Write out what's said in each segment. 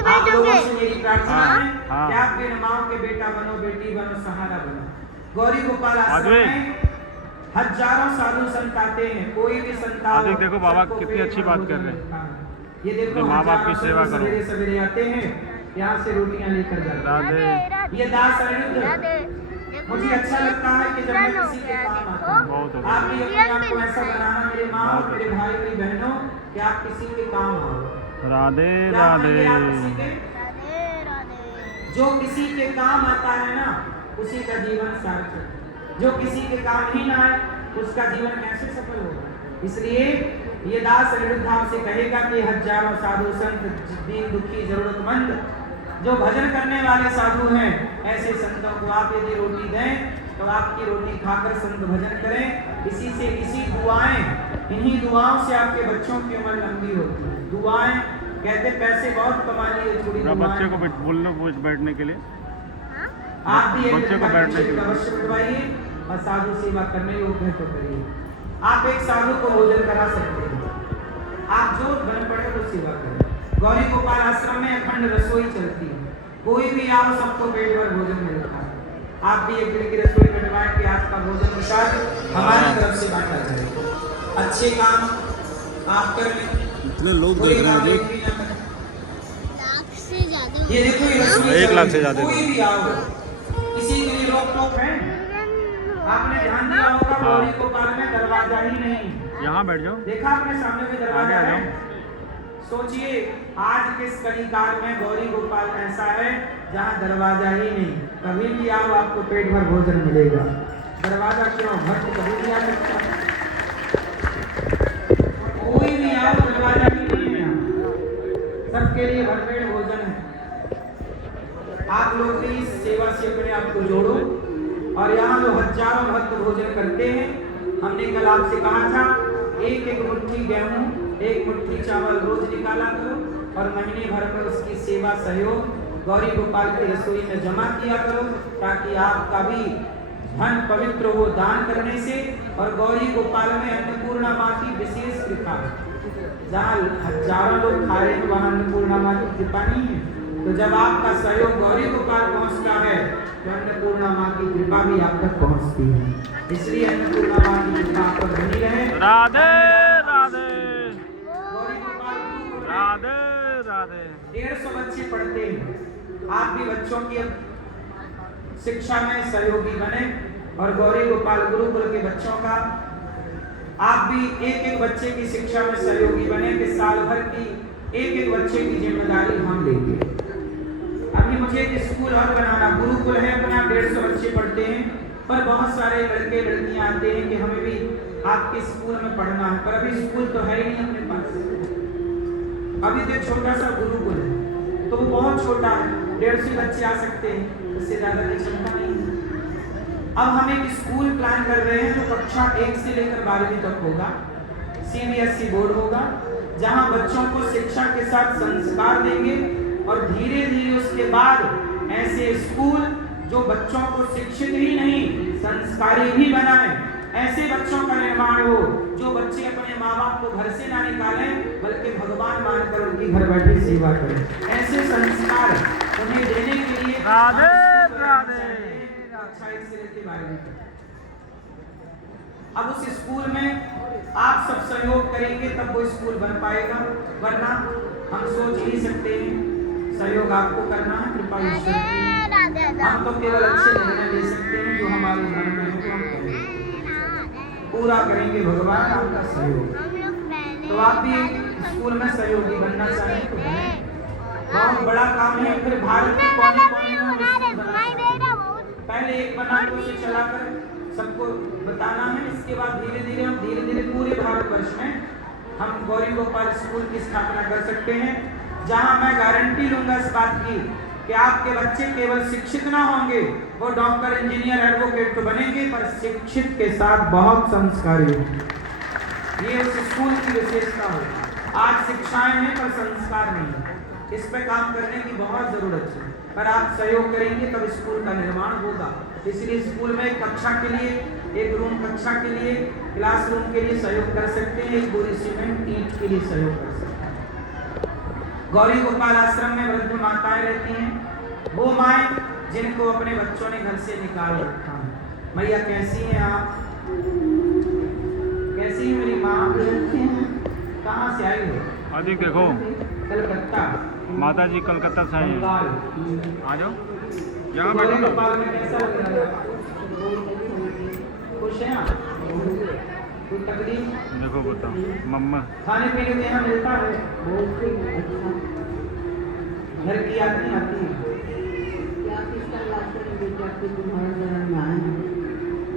आप लोगों से मेरी प्रार्थना है कि आप भी माओ के बेटा बनो, बेटी बनो, सहारा बनो। गौरी गोपाल आश्रम में हजारों साधु संत आते हैं, कोई भी संतान। देखो बाबा कितनी अच्छी बात कर रहे हैं। ये देखो माँ बाप की सेवा करो। सवेरे सवेरे आते हैं, यहाँ से रोटियां लेकर जाते हैं। ये दास अनिरुद्ध, मुझे अच्छा लगता है कि जब मैं किसी के काम आता हूँ, आप भी अपने आप को ऐसा बनाना मेरे माँ और मेरे भाई मेरी बहनों कि आप किसी के काम आओ। राधे राधे। जो किसी के काम आता है ना, उसी का जीवन सार्थक। जो किसी के काम ही ना आए, उसका जीवन कैसे सफल होगा। इसलिए ये दास अनिरुद्ध आपसे कहेगा कि हजारों साधु संत, दीन दुखी जरूरतमंद जो भजन करने वाले साधु हैं, ऐसे संतों को आप यदि रोटी दें तो आपकी रोटी खाकर संत भजन करें। इसी से इसी दुआएं, इन्हीं दुआओं से आपके बच्चों की उम्र लंबी होती है। दुआएं कहते पैसे बहुत कमा लिए, थोड़ी बच्चे को बोल लो बैठने के लिए। आप भी बच्चे को बैठने के लिए अवश्य बिठवाइए और साधु सेवा करने योग्य तो करिए। आप एक साधु को भोजन करा सकते हैं, आप जो बन पड़े वो सेवा करें। गौरी गोपाल आश्रम में अखंड रसोई चलती है, कोई भी आओ सबको पेट भर भोजन मिलता है। आप भी एक दिन की रसोई बनवाएं कि आपका भोजन प्रसाद हमारी तरफ से बांटा जाए। अच्छे काम आप कर लें। इतने लोग देख रहे हैं, ये देखो ये रसोई 1 लाख से ज्यादा। कोई भी आओ, किसी के लिए रोक टोक है? आपने ध्यान दिया होगा गौरी गोपाल में दरवाजा ही नहीं। यहाँ बैठ जाओ, देखा आपने सामने में दरवाजा है। सोचिए आज के कलिकाल में गौरी गोपाल ऐसा है जहाँ दरवाजा ही नहीं। कभी भी आओ आपको पेट भर भोजन मिलेगा। दरवाजा क्यों, घर तो कभी भी आ सकता है। कोई भी आओ, दरवाजा ही नहीं है यहाँ, सबके लिए भरपेट भोजन है। आप लोग भी इस सेवा से अपने आप को जोड़ो। और यहाँ जो हजारों भक्त भोजन करते हैं, हमने कल आपसे कहा था एक एक मुट्ठी गेहूं, एक मुट्ठी चावल रोज निकाला करो और महीने भर में उसकी सेवा सहयोग गौरी गोपाल की रसोई में जमा किया करो, ताकि आपका भी धन पवित्र हो दान करने से। और गौरी गोपाल में अन्नपूर्णा माँ की विशेष कृपा है। जहाँ हजारों लोग खा रहे हैं वहाँ अन्नपूर्णा माँ की कृपा नहीं है। तो जब आपका सहयोग गौरी गोपाल पहुँचता है तो अन्नपूर्णा माँ की कृपा भी आप तक पहुँचती है। इसलिए अन्नपूर्णा माँ की कृपा आप पर बनी रहे। राधे राधे राधे राधे। 150 बच्चे पढ़ते हैं, आप भी बच्चों की शिक्षा में सहयोगी बने। और गौरी गोपाल गुरुकुल के बच्चों का आप भी एक एक बच्चे की शिक्षा में सहयोगी बने कि साल भर की एक एक बच्चे की जिम्मेदारी हम लेंगे। अभी मुझे एक स्कूल और बनाना, गुरुकुल है अपना, 150 बच्चे पढ़ते हैं, पर बहुत सारे लड़के लड़कियां आते हैं कि हमें भी आपके स्कूल में पढ़ना है, पर अभी स्कूल तो है ही नहीं अपने पास। अभी तो छोटा सा गुरुकुल है, तो वो बहुत छोटा है, 150 बच्चे आ सकते हैं, उससे ज्यादा की क्षमता नहीं है। अब हम एक स्कूल प्लान कर रहे हैं जो कक्षा 1 से लेकर 12वीं तक होगा, CBSE बोर्ड होगा, जहां बच्चों को शिक्षा के साथ संस्कार देंगे। और धीरे धीरे उसके बाद ऐसे स्कूल जो बच्चों को शिक्षित ही नहीं संस्कारी भी बनाए, ऐसे बच्चों का निर्माण हो जो बच्चे अपने माँ बाप को घर से ना निकालें बल्कि भगवान मानकर उनकी घर बैठे सेवा करें। ऐसे संस्कार उन्हें देने के लिए राधे राधे। कक्षा 1 से लेकर 12वीं तक। अब उस स्कूल में आप सब सहयोग करेंगे तब वो स्कूल बन पाएगा, वरना हम सोच ही सकते हैं। सहयोग आपको करना है, कृपा ईश्वर की। हम तो केवल अच्छे निर्णय ले सकते हैं जो हमारे मन में है, हम करेंगे, पूरा करेंगे भगवान आपका सहयोग। तो आप भी स्कूल में सहयोगी बनना चाहें तो बने। बहुत बड़ा काम है, फिर भारत के कोने कोने में पहले एक बना के उसे चलाकर सबको बताना है। इसके बाद धीरे धीरे पूरे भारतवर्ष में हम गौरी गोपाल स्कूल की स्थापना कर सकते हैं, जहां मैं गारंटी लूंगा इस बात की कि आपके बच्चे केवल शिक्षित ना होंगे, वो डॉक्टर, इंजीनियर, एडवोकेट तो बनेंगे, पर शिक्षित के साथ बहुत संस्कारी होंगे। ये उस स्कूल की विशेषता होगी। आज शिक्षाएं हैं पर संस्कार नहीं। इस पे काम करने की बहुत जरूरत है, पर आप सहयोग करेंगे तब स्कूल का निर्माण होगा। इसलिए स्कूल में कक्षा के लिए एक रूम, कक्षा के लिए, क्लासरूम के लिए सहयोग कर सकते हैं, एक बोरी सीमेंट ईंट के लिए सहयोग कर सकते हैं। गौरी गोपाल आश्रम में वृद्ध माताएं रहती हैं, वो माएं जिनको अपने बच्चों ने घर से निकाल रखा है। मैया कैसी हैं आप? कैसी है मेरी माँ? कहाँ से आई हो? अजी देखो कलकत्ता, माता जी कलकत्ता से आई हैं। बंगाल। आ जाओ यहाँ गौरी बैठो। गोपाल में कैसा लग रहा है? खुश हैं आप? कोई तकलीफ? देखो बताओ मम्मा खाने पीने को यहाँ मिलता है? घर की याद नहीं आती है?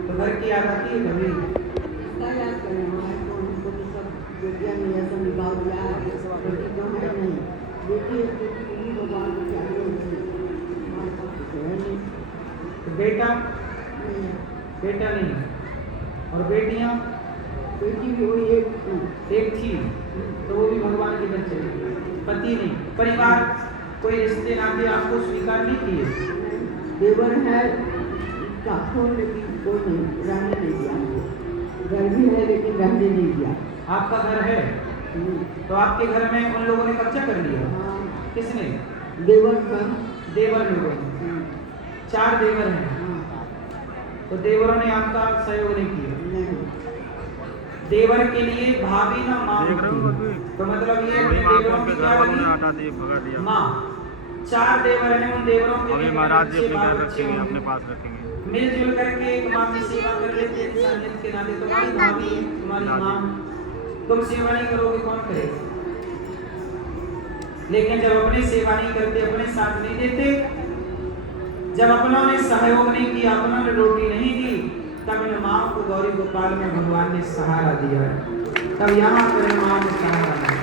तो घर की याद आती है कभी? तो बेटा बेटा नहीं और बेटियां बेटी भी हुई एक थी तो वो भी भगवान की तरफ चली गई। पति नहीं, परिवार कोई रिश्ते नाते आपको स्वीकार नहीं किए? देवर है काफों लेकिन कोई नहीं रहने नहीं दिया हमको। घर भी है लेकिन रहने नहीं दिया। आपका घर है तो आपके घर में उन लोगों ने कब्जा कर लिया? हाँ, किसने? देवर का देवर लोगों ने। 4 देवर हैं तो देवरों ने आपका सहयोग नहीं किया। नहीं देवर के लिए भाभी ना माँ देख रहे हो होती है। बच्चे? तो मतलब ये अभी देवरों माँ की के क्या घर वालों ने होगी? हटा दिए, भगा दिया। माँ। 4 देवर हैं, उन देवरों के अभी लिए महाराज जी बच्चे, अपने बाल घर बच्चे रखेंगे, होंगे। अपने पास रखेंगे। मिलजुल करके एक माँ की सेवा कर लेते हैं इंसानियत के नाते। तुम्हारी भाभी है, तुम्हारी माँ, तुम सेवा नहीं करोगे कौन करेगा? लेकिन जब अपनी सेवा नहीं करते, अपने साथ नहीं देते, जब अपनों ने सहयोग नहीं किया, अपनों ने रोटी नहीं दी, तब इन माँ को गौरी गोपाल में भगवान ने सहारा दिया है। तब यहाँ पर इन माँ को सहारा दिया।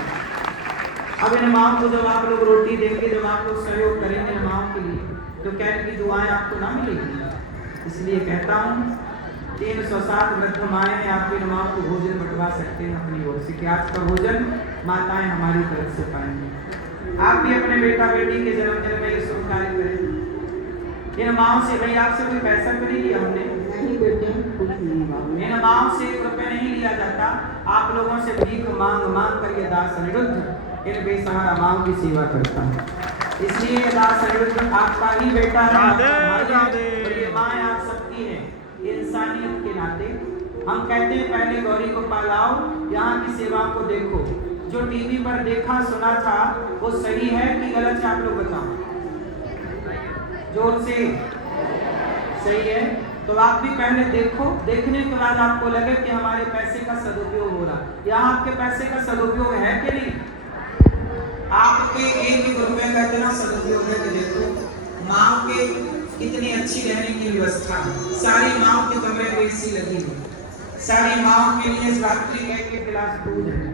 अब इन माँ को जब आप लोग रोटी देंगे, जब आप लोग सहयोग करेंगे इन माँ के लिए, तो क्या इनकी दुआएं आपको ना मिलेगी? इसलिए कहता हूँ 307 वृद्ध माएँ हैं, आपकी इन माँ को भोजन बंटवा सकते हैं अपनी ओर से कि आज का भोजन माताएं हमारी तरफ से पाएंगे। आप भी अपने बेटा बेटी के जन्मदिन में ये शुभ कार्य करें। इन माओ से भाई आपसे कोई पैसा तो नहीं लिया हमने? नहीं बेटे कुछ नहीं बाबू। इन माओ से 1 रुपए नहीं लिया जाता। आप लोगों से भीख मांग मांग कर ये दास अनिरुद्ध इन बेसहारा माओ की सेवा करता है। इसलिए ये दास अनिरुद्ध आपका ही बेटा है, राधे, आपका भाई है, राधे। और ये माँ आप सबकी है। इंसानियत के नाते हम कहते हैं पहले गौरी को पालाओ, यहाँ की सेवा को देखो। जो टीवी पर देखा सुना था वो सही है कि गलत है? आप लोग बताओ जोर से। सही है तो आप भी पहले देखो, देखने के बाद आपको लगे कि हमारे पैसे का सदुपयोग हो रहा। यहाँ आपके पैसे का सदुपयोग है कि नहीं? आपके 1 रुपए का इतना सदुपयोग है कि देखो माँ के कितनी अच्छी रहने की व्यवस्था। सारी माँ के कमरे में एसी लगी हुई, सारी माँ के लिए रात्रि का 1 गिलास दूध है,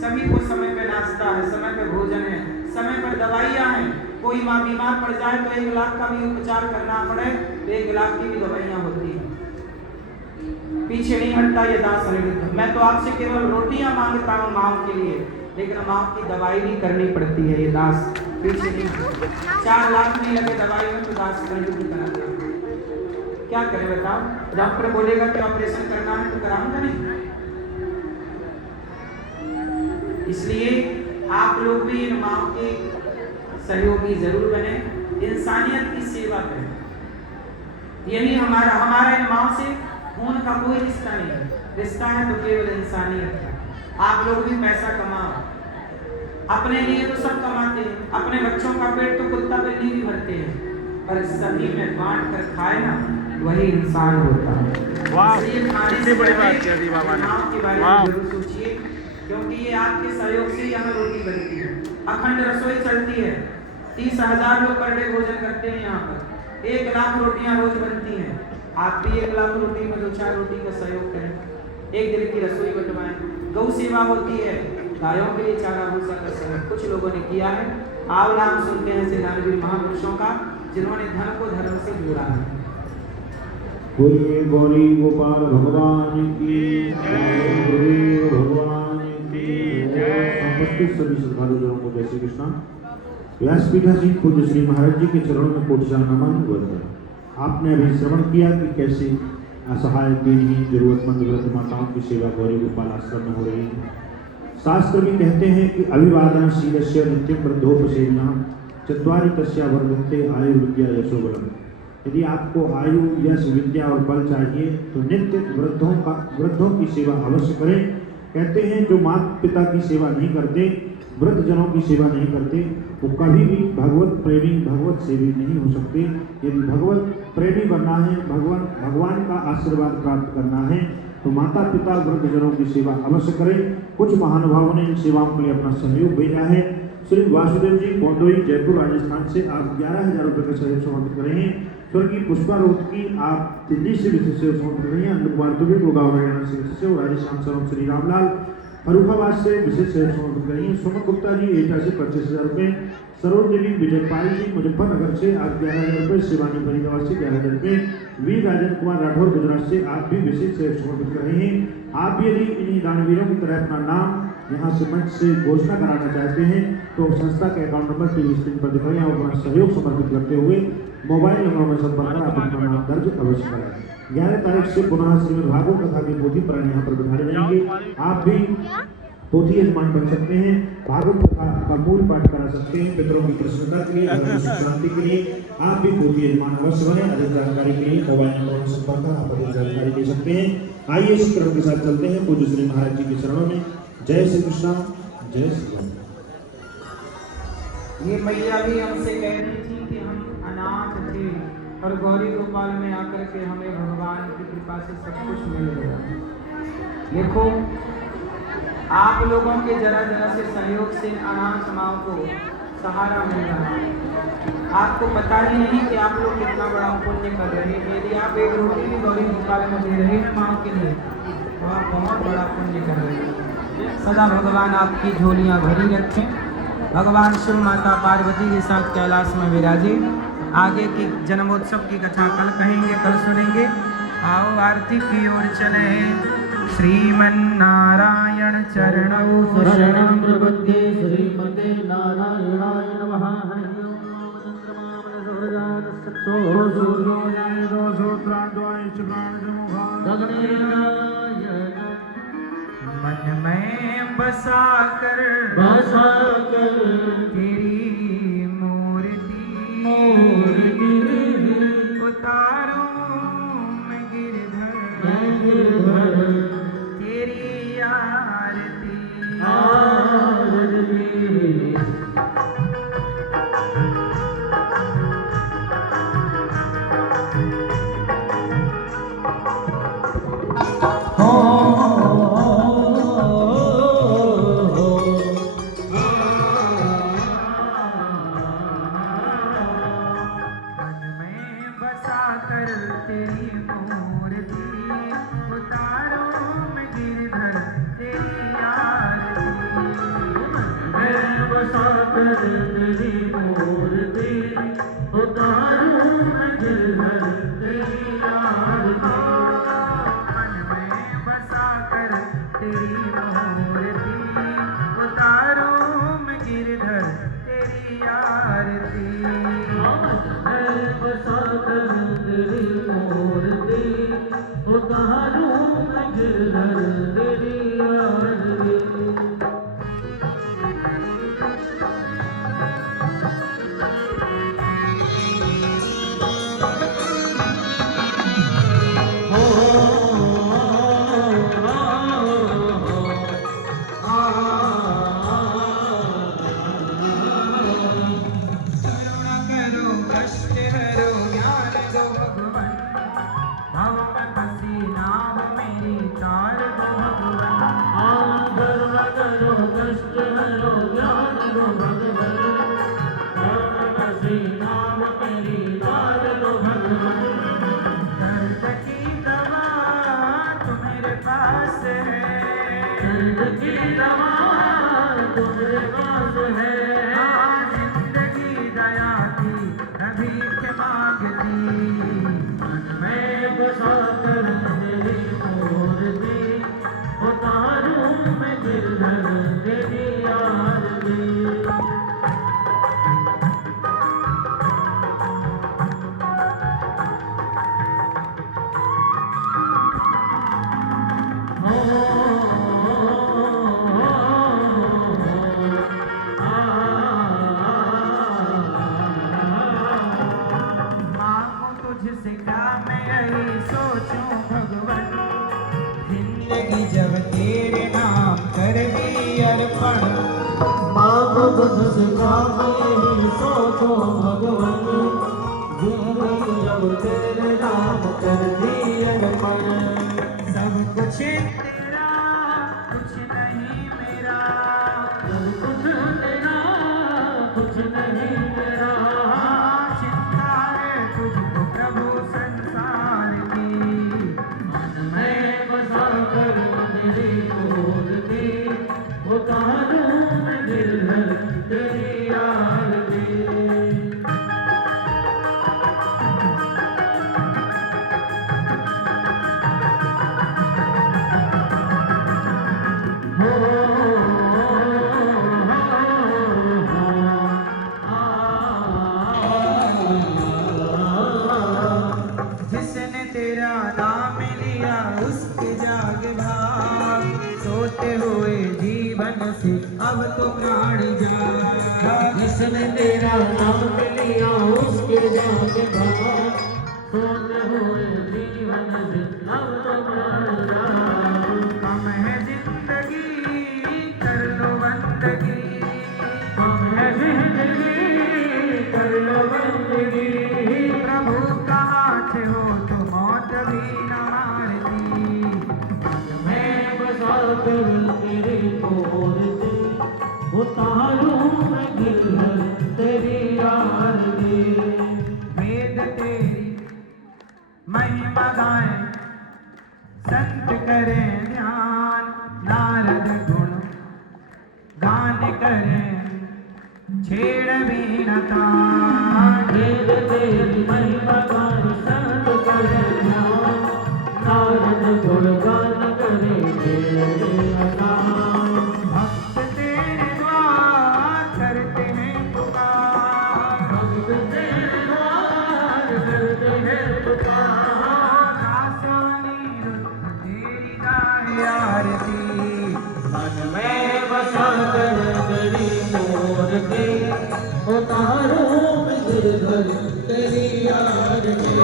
सभी को समय पे नाश्ता है, समय पे भोजन है, समय पर दवाइयाँ हैं। कोई माँ बीमार पड़ जाए तो 1 लाख का भी उपचार करना पड़े तो 1 लाख की भी दवाइयाँ होती हैं। पीछे नहीं हटता ये दास अनिरुद्ध। मैं तो आपसे केवल रोटियां मांगता हूँ माँ के लिए, लेकिन माँ की दवाई भी करनी पड़ती है। ये दास पीछे नहीं हटता। 4 लाख नहीं लगे दवाई में तो दास अनिरुद्ध करा दिया। क्या करें बताओ? डॉक्टर बोलेगा कि ऑपरेशन करना है तो कराऊंगा नहीं। इसलिए आप लोग भी इन माँ के सहयोगी जरूर बने, इंसानियत की सेवा करें। यही हमारा इन माँ से खून का कोई रिश्ता नहीं है, रिश्ता है तो केवल इंसानियत का। आप लोग भी पैसा कमाओ, अपने लिए तो सब कमाते हैं, अपने बच्चों का पेट तो कुत्ता बिल्ली भी भरते हैं, पर सभी में बांट कर खाए ना वही इंसान होता है। वाह, इसलिए खाने कितनी से बड़ी पहले बात कह दी बाबा ने। माँ के बारे में वाह। जरूर सोचिए, क्योंकि ये आपके सहयोग से यहाँ रोटी बनती है। अखंड रसोई चलती है, 30,000 लोग पर डे भोजन करते हैं यहाँ पर। 1 लाख रोटियाँ रोज बनती हैं। आप भी 1 लाख रोटी में 2-4 रोटी का सहयोग करें, 1 दिन की रसोई बंटवाएं। गौ सेवा होती है, गायों के लिए चारा भूसा का सहयोग कुछ लोगों ने किया है। आओ नाम सुनते हैं ऐसे दानवीर महापुरुषों का जिन्होंने धन को धर्म से जोड़ा है। बोलिए गौरी गोपाल भगवान की जय, गुरुदेव भगवान की जय। उपस्थित सभी श्रद्धालुओं को जय श्री कृष्ण। व्यासपीठासीन पूज्य श्री महाराज जी के चरणों में कोटि नमन वंदन। आपने अभी श्रवण किया कि कैसे असहाय दीनहीन जरूरतमंद वृद्ध माताओं की सेवा गौरी गोपाल आश्रम में हो रही है। शास्त्र भी कहते हैं कि अभिवादनशीलस्य नित्यं वृद्धोपसेविनां चत्वारि तस्या वर्धन्ते आयु विद्या यशो बलम्। यदि आपको आयु यश विद्या और बल चाहिए तो नित्य वृद्धों की सेवा अवश्य करें। कहते हैं जो माता पिता की सेवा नहीं करते, वृद्ध जनों की सेवा नहीं करते, वो कभी भी भगवत प्रेमी भगवत सेवी नहीं हो सकते। यदि भगवत प्रेमी बनना है, भगवान का आशीर्वाद प्राप्त करना है तो माता पिता वृद्ध जनों की सेवा अवश्य करें। कुछ महानुभावों ने इन सेवाओं के लिए अपना सहयोग भेजा है। श्री वासुदेव जी पोंदोई जयपुर राजस्थान से आप 11,000 रुपये का सहयोग समर्पित कर रहे हैं। स्वर्गीय पुष्पा रोहतकी आप दिल्ली से विशेष सहयोग समर्पित कर रहे हैं। अनिल कुमार दुबे गुड़गांव हरियाणा से विशेष सहयोग, राजस्थान सरोम श्री रामलाल फरुखाबाद से विशेष सहयोग समर्पित कर रही हैं। सुमन गुप्ता जी एटा से 25,000 रुपये, सरोज देवी विजयपाल जी मुजफ्फरनगर से आप 11,000 रुपये, शिवानी फरीदाबाद से 11,000 रुपये, वी राजन कुमार राठौर गुजरात से आप भी विशेष सहयोग समर्पित कर रहे हैं। आप भी यदि इन्हीं दानवीरों की तरह अपना नाम यहाँ से मंच से घोषणा कराना चाहते हैं तो संस्था के अकाउंट नंबर टीवी स्क्रीन पर दिखाई आप अपना सहयोग समर्पित करते हुए मोबाइल नंबर में संपर्क कर आप अपना नाम दर्ज अवश्य कराएं। 11 तारीख से पुनः श्रीमद् भागवत कथा के पोथी प्राण यहाँ पर बिठाए जाएंगे। आप भी पोथी यजमान बन सकते हैं, भागवत कथा का मूल पाठ करा सकते हैं। पितरों की प्रसन्नता के लिए, धर्म की शांति के लिए आप भी पोथी यजमान अवश्य बने। अधिक जानकारी के लिए मोबाइल नंबर में संपर्क कर आप अधिक जानकारी दे सकते हैं। आइए इस क्रम के साथ चलते हैं पूज्य श्री महाराज जी के चरणों में। जय श्री कृष्ण, जय श्री राम। ये मैया भी हमसे कह रही थी कि हम अनाथ थे और गौरी गोपाल में आकर के हमें भगवान की कृपा से सब कुछ मिल गया। देखो आप लोगों के जरा जरा से सहयोग से अनाथ माँ को सहारा मिल रहा है। आपको पता ही नहीं कि आप लोग कितना बड़ा पुण्य कर रहे हैं। यदि आप एक रोटी भी गौरी गोपाल में दे रहे हैं माँ के लिए तो आप बहुत बड़ा पुण्य कर रहे हैं। सदा भगवान आपकी झोलियाँ भरी रखें। भगवान शिव माता पार्वती के साथ कैलाश में विराजे। आगे की जन्मोत्सव की कथा कल कहेंगे, कल सुनेंगे। आओ आरती की ओर चले। श्रीमन्नारायण चरणौ शरणं प्रपद्ये। श्रीमते नारायणाय नमः। हरि ओम चंद्रमा मनसुरजातस्सो सूर्योदय दोषोत्राद्वाय शुभानुमुखा मन में बसा कर तेरी मूर्ति उतारूं मैं गिरधर तेरी आरती। बन सिखाए सो तो भगवन जिंदगी जब तेरे नाम कर दिए पर सब कुछ तेरा कुछ नहीं मेरा, सब कुछ तेरा कुछ नहीं मेरा चिंता है तुझको प्रभु संसार की। मैं बसा कर मेरी ओर की उतारूं मैं दिल भर तेरी आरती जिसने तेरा नाम लिया उसके जाग भाग, सोते हुए जीवन से अब तो प्राण जा। जिसने तेरा नाम लिया उसके जाके भाग सोते हुए जीवन से अब तो प्राण जाए हम है जिंदगी कर लो बंदगी, हम है जिंदगी कर लो बंदगी प्रभु का हाथ हो तो मौत भी न मारती। मैं बसा कर तेरी ओर से उतारूं मैं दिल भर तेरी आरती वेद तेरी महिमा गाएं, संत करें ध्यान, नारद गुण गान करें, छेड़ वीणा तान। वेद तेरी महिमा गान संत करे ध्यान नारद गुण गान करे तेरे अगान भक्त तेरे द्वार करते हैं पुकार, भक्त तेरे द्वार करते हैं पुकार दासवानी रुद्र तेरी गाए आरती। मन में बसा कर तेरी मूर्ति उतारूं मैं दिल भर तेरी आरती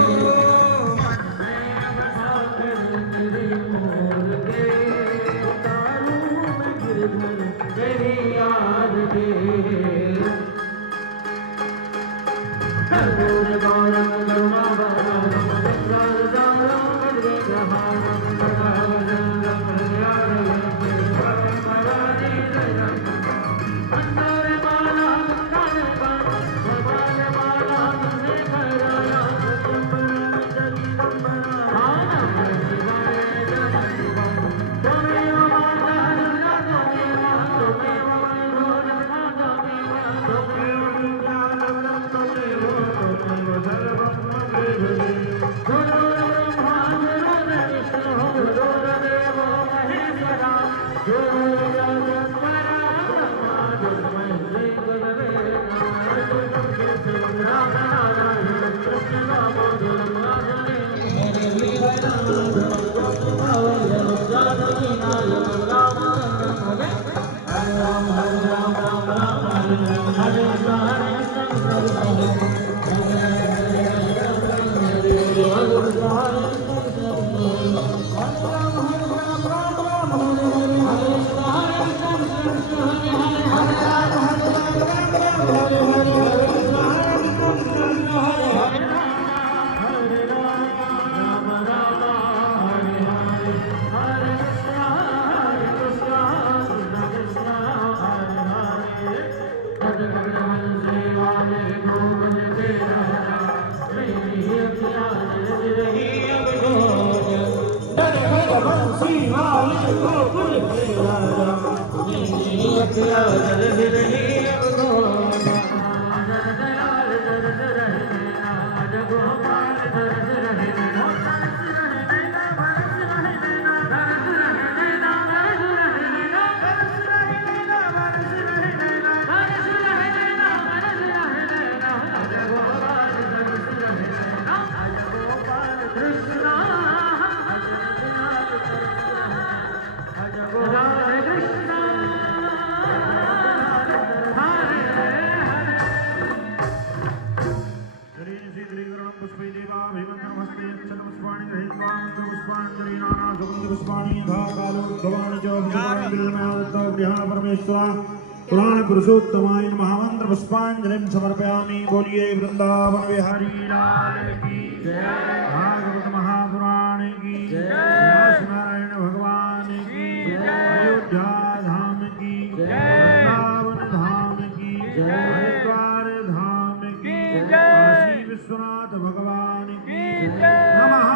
मन में बसा कर तेरी मूर्ति उतारूं मैं दिल भर तेरी आरती कर्पूर गौरम करुणावतारम भद्रावतारम विग्रहारम गदाधरम अंदर माला गंगारे बाबा माला तुझे कराया तुम जगदम्बरा नमः शिवाय जगदम्बा तुम्हें माता दुर्गा तुम्हें माता तुम्हें ज्ञानम तुम्हें सर्वम गुरु ब्रह्मा गुरु विष्णु गुरुदेव महेश्वरा गुरु जगन्नाथ पुराण पुरुषोत्तमाय नमः मंत्र पुष्पांजलिं समर्पयामि। बोलिए वृंदावन बिहारी लाल की जय। भागवत महापुराण की जय। व्यास नारायण भगवान की जय। अयोध्या धाम की जय। वृंदावन धाम की जय। हरिद्वार धाम की जय। काशी विश्वनाथ भगवान की जय। नमः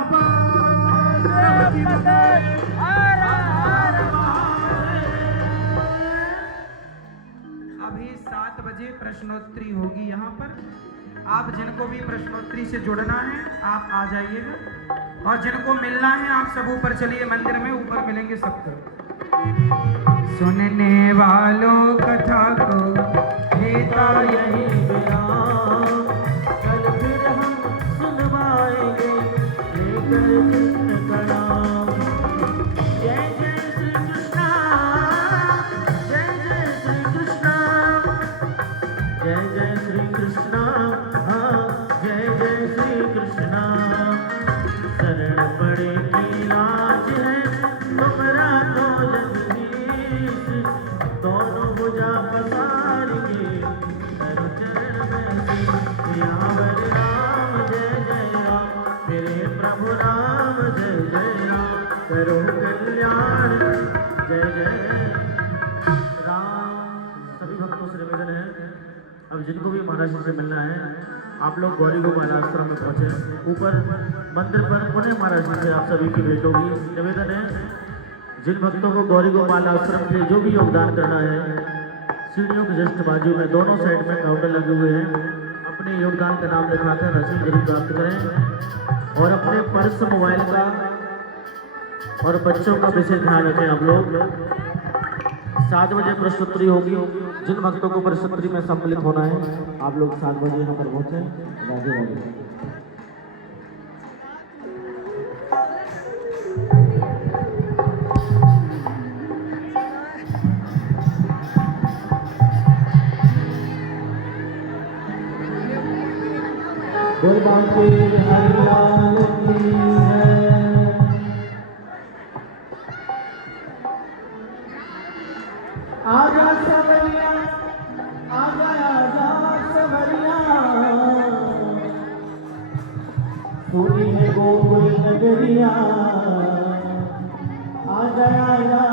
पार्वती पते। अभी 7 बजे प्रश्नोत्तरी होगी यहाँ पर। आप जिनको भी प्रश्नोत्तरी से जुड़ना है आप आ जाइएगा, और जिनको मिलना है आप सब ऊपर चलिए मंदिर में, ऊपर मिलेंगे सबको। सुनने वालों कथा को हेता यही विराम, कल फिर हम सुनवाएंगे लेकर कृष्ण का नाम। जय जय श्री कृष्णा, जय जय श्री कृष्णा, जय जय श्री कृष्णा, जय जय श्री कृष्णा। शरण पड़े की लाज है तुमरा तो जगदीश, दोनों भुजा पसारेंगे करो चरण में शीश। यावर राम जय जय राम, मेरे प्रभु राम जय जय राम, करो कल्याण जय जय राम। सभी भक्तों से निवेदन है, अब जिनको भी महाराज जी से मिलना है आप लोग गौरी गोपाल आश्रम में पहुंचे। ऊपर मंदिर पर पुनः महाराज जी से आप सभी की भेंट होगी। निवेदन है जिन भक्तों को गौरी गोपाल आश्रम से जो भी योगदान करना है, सीढ़ियों के जस्ट बाजू में दोनों साइड में काउंटर लगे हुए हैं, अपने योगदान का नाम लिखाकर रसीद जरूर प्राप्त करें। और अपने पर्स, मोबाइल का और बच्चों का विशेष ध्यान रखें। आप लोग 7 बजे प्रश्नोत्तरी होगी। जिन भक्तों को प्रश्नोत्तरी में सम्मिलित होना है आप लोग 7 बजे यहाँ पर पहुँचे। राधे राधे। बोल बांके बिहारी लाल की जय। आजा सवरिया, आजा आजा सवरिया, पूरी है गोकुल नगरिया। आजा आजा